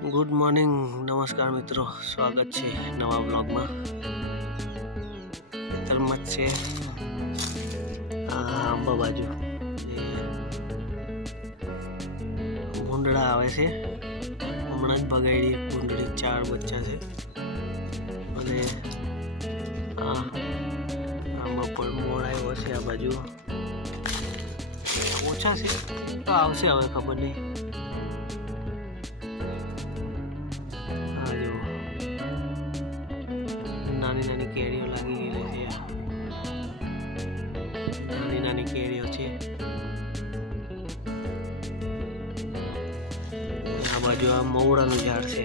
Good morning, નમસ્કાર મિત્રો, સ્વાગત છે નવા બ્લોગમાં. ખેતરમાં છે આ આંબા બાજુ ભૂંડડા આવે છે. હમણાં જ ભગાડી એક ભૂંડડી, 4 બચ્ચા છે. અને આંબા પર મોર આવ્યો છે. આ બાજુ ઓછા છે તો આવશે, હવે ખબર નહીં. નાની નાની કેરીઓ લાગી ગયેલી છે. નાની નાની કેરીઓ છે. આ બાજુ આ મવડાનું ઝાડ છે.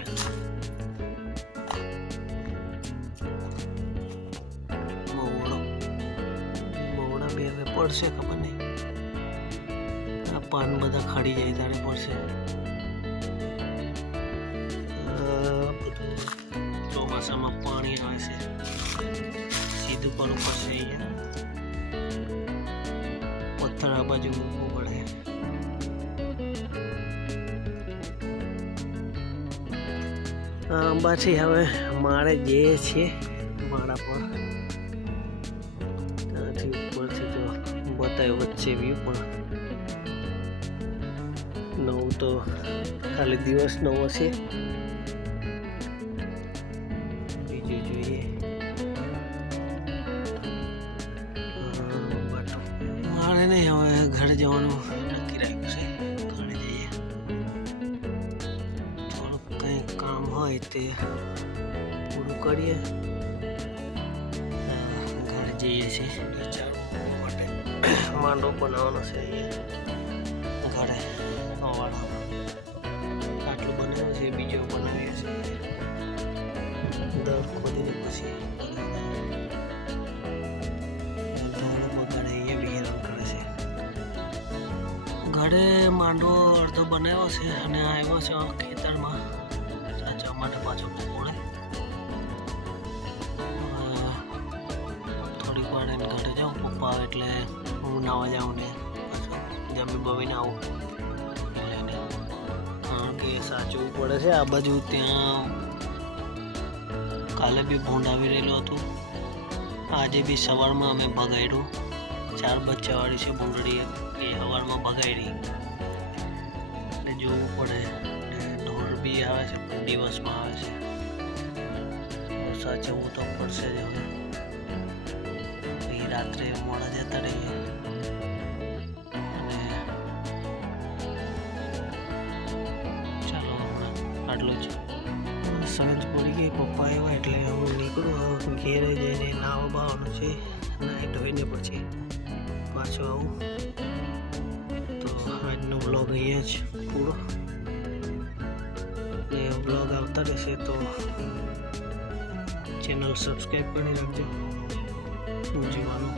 મવડા બે પડશે, ખબર નહીં. આ પાન બધા ખડી જાય ત્યારે પડશે. ચોમાસામાં પાણી આવે છે, સીધું પણ ઉપર છે. અહીંયા પથ્થર આ બાજુ મૂકવું પડે. આંબાથી હવે માળે જે છે, માળા પર ત્યાંથી ઉપરથી તો બતાવ્યો વચ્ચે વ્યૂ. પણ નવું તો ખાલી દિવસ નવો છે. જોઈએ મારે નહીં, હવે ઘરે જવાનું નક્કી રાખ્યું છે. ઘરે જઈએ, થોડુંક કંઈ કામ હોય તે પૂરું કરીએ. ઘરે જઈએ છીએ વિચારવા માટે. માંડવો બનાવવાનો છે અહીંયા ઘરે. આટલું બનાવ્યું છે, બીજો બનાવીએ છીએ. દર ખોદીને પછી ધોળો બગાડે અહીંયા બી હેરાન કરે છે. ઘરે માંડવો અડધો બનાવ્યો છે અને આવ્યો છે ખેતરમાં સાચવા માટે પાછો પોળે. થોડીક વાર એને ઘરે જાઉં, પપ્પા આવે એટલે હું નાવા જાઉં ને પાછું જમી બમીને આવું લઈને. કારણ કે સાચવવું પડે છે. આ બાજુ ત્યાં કાલે બી ભૂંડ આવી રહેલું હતું. આજે બી સવારમાં અમે ભગાડ્યું. 4 બચ્ચાવાળી છે ભૂંડડી, એ સવારમાં ભગાડી. એટલે જોવું પડે. ઢોર બી આવે છે, પણ દિવસમાં આવે છે. સાચવવું તો પડશે જ હવે. પછી રાત્રે મોડા જતા રહીએ. અને ચાલો હમણાં આટલું જ. સાંજ પડી ગઈ, પપ્પા આવ્યા એટલે હું નીકળું. ઘેરે જઈને નાવા બાવાનું છે. નાહી ધોઈને પછી પાછો આવું. તો આજનો બ્લોગ અહીંયા જ પૂરો. ને બ્લોગ આવતા રહેશે તો ચેનલ સબસ્ક્રાઈબ કરી રાખજો. જીવાનું